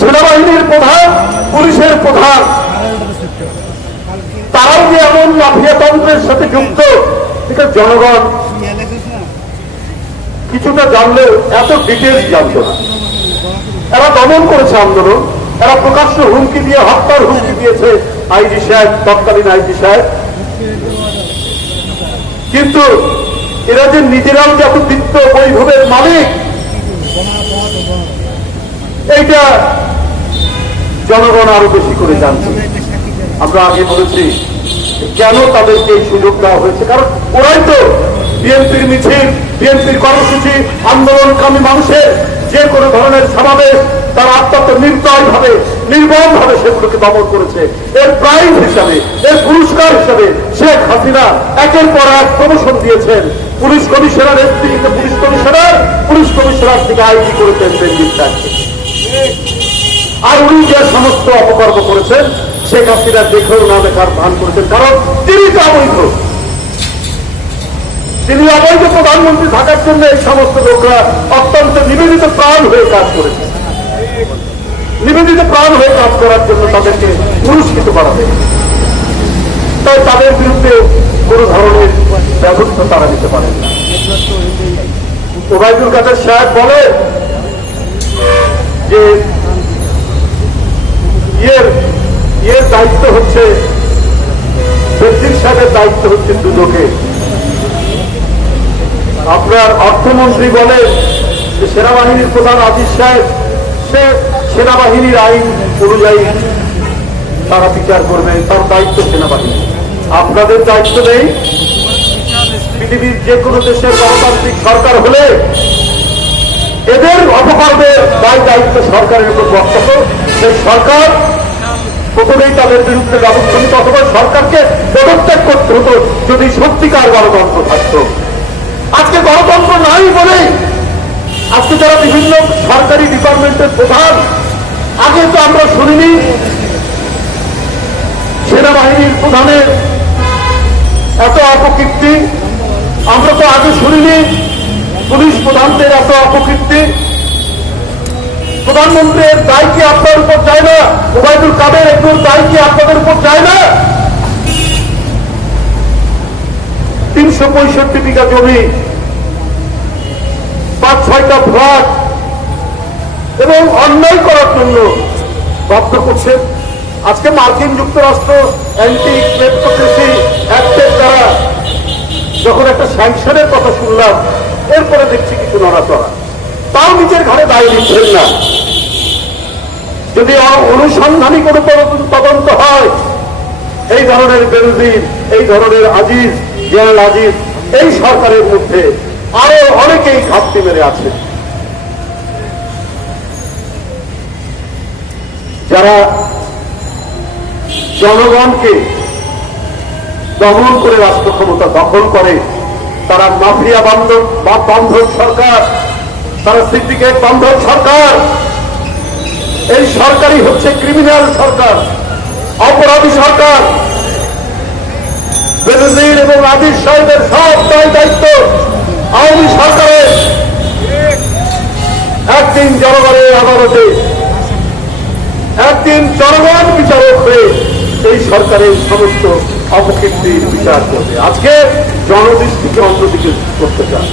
সেনাবাহিনীর প্রধান, পুলিশের প্রধান। তারাও যে এমন মাফিয়াতন্ত্রের সাথে যুক্ত, এটা জনগণ। কিছুটা জানলেও এত ডিটেলস জানতো না। এরা দমন করেছে আন্দোলন। এরা প্রকাশ্য হুমকি দিয়ে, হত্যার হুমকি দিয়েছে আইজি সাহেব, তৎকালীন আইজি সাহেব। কিন্তু এরা যে নিজেরাও যে এত বৈভবের মালিক, এইটা জনগণ আরও বেশি করে জানছে। আমরা আগে বলেছি, কেন তাদেরকে এই সুযোগ দেওয়া হয়েছে? কারণ ওরাই তো বিএনপির মিছিল, বিএনপির কর্মসূচি, আন্দোলনকামী মানুষের যে কোনো ধরনের সমাবেশ, তারা অত্যন্ত নির্দয় ভাবে নির্মম ভাবে সেগুলোকে দমন করেছে। এর প্রাইজ হিসাবে, এর পুরস্কার হিসাবে শেখ হাসিনা একের পর এক প্রমোশন দিয়েছেন। Police commissioner, SP, police commissioner police commissioner থেকে আইজি করেছেন বেঞ্জিত আর উনি যে সমস্ত অপকর্ম করেছেন, শেখ হাসিনা দেখেও না দেখার ভান করেছেন। কারণ তিনি তো অবৈধ। তিনি অবৈধ প্রধানমন্ত্রী থাকার জন্য এই সমস্ত লোকরা অত্যন্ত নিবেদিত প্রাণ হয়ে কাজ করেছে নিবেদিত প্রাণ হয়ে কাজ করার জন্য তাদেরকে পুরস্কৃত করা হয়েছে। তাই তাদের বিরুদ্ধে কোনো ধরনের ব্যবস্থা তারা নিতে পারেন না। ওবায়দুল কাদের সাহেব বলে দায়িত্ব হচ্ছে বেসিক সাহেবের দায়িত্ব হচ্ছে দুদকে। আপনার অর্থমন্ত্রী বলে যে সেনাবাহিনীর প্রধান আজিজ সাহেব, সে সেনাবাহিনীর আইন অনুযায়ী তারা বিচার করবে, তার দায়িত্ব সেনাবাহিনী। আপনাদের দায়িত্ব নেই? পৃথিবীর যে কোনো দেশের গণতান্ত্রিক সরকার হলে এদের অপকর্মের দায় দায়িত্ব সরকারের উপর বক্তব্য। সেই সরকার প্রথমেই তাদের বিরুদ্ধে ব্যবস্থা নিত অথবা সরকারকে পদত্যাগ করতে হতো যদি সত্যিকার গণতন্ত্র থাকতো। আজকে গণতন্ত্র নাই বলে আজকে যারা বিভিন্ন সরকারি ডিপার্টমেন্টের প্রধান, আগে তো আমরা শুনিনি সেনাবাহিনীর প্রধানের এত অপকীর্তি, আমরা তো আগে শুনিনি পুলিশ প্রধানদের এত অপকীর্তি। প্রধানমন্ত্রীর দায় কি আপনার উপর যায় না। ওবায়দুল কাদের একটুর দায় কি আপনাদের উপর যায় না। তিনশো পঁয়ষট্টি বিঘা জমি, পাঁচ, ছয়টা ফ্ল্যাট, এবং অন্যায় করার জন্য বাধ্য করছেন। আজকে মার্কিন যুক্তরাষ্ট্র অ্যান্টি ক্লেপ্টোক্রেসি অ্যাক্টের দ্বারা যখন একটা স্যাংশনের কথা শুনলাম, এরপরে দেখছি কিছু নড়াচড়া। দায় নিচ্ছেন না যদি অনুসন্ধানী কোনো তদন্ত- হয়, এই ধরনের বেনজির, এই ধরনের আজিজ জেনারেল আজিজ, এই সরকারের মধ্যে আরও অনেকেই ঘাপটি মেরে আছে। যারা জনগণকে দমন করে রাষ্ট্র ক্ষমতা দখল করে, তারা মাফিয়া বান্ধব বা বান্ধব সরকার তারা সিন্ডিকেট বান্ধব সরকার। এই সরকারই হচ্ছে ক্রিমিনাল সরকার, অপরাধী সরকার। বেনজির এবং আদির সাহেবের সব দায় দায়িত্ব আওয়ামী সরকারের। একদিন জনগণের আদালতে, একদিন জনগণ বিচারক হয়ে এই সরকারের সমস্ত অপকীর্তির বিচার করবে। আজকে জনদৃষ্টিকে অন্যদিকে করতে চায়।